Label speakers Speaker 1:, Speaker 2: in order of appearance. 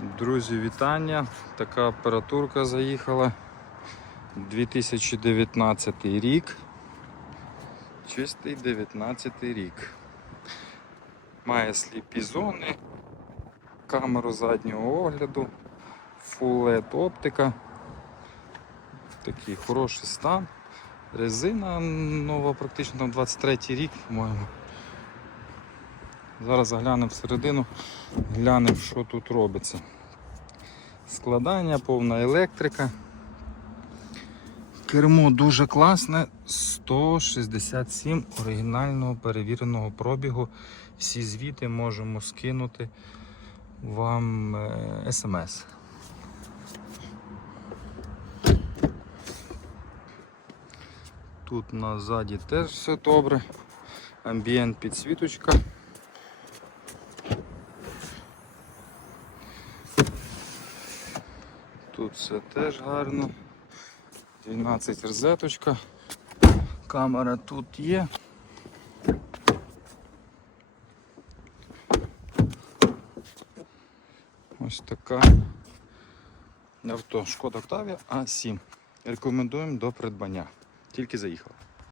Speaker 1: Друзі, вітання. Така апаратурка заїхала. 2019 рік. Чистий 19 рік. Має сліпі зони, камеру заднього огляду, Full LED оптика. Такий хороший стан. Резина нова, практично там 23 рік, по-моєму. Зараз заглянемо всередину, глянемо, що тут робиться. Складання, повна електрика. Кермо дуже класне, 167 оригінального перевіреного пробігу. Всі звіти можемо скинути вам е, смс. Тут ззаді теж все добре. Амбієнт підсвіточка. Тут все теж гарно. 12 розеточка. Камера тут є. Ось така авто Шкода Октавія А7. Рекомендуємо до придбання. Тільки заїхав.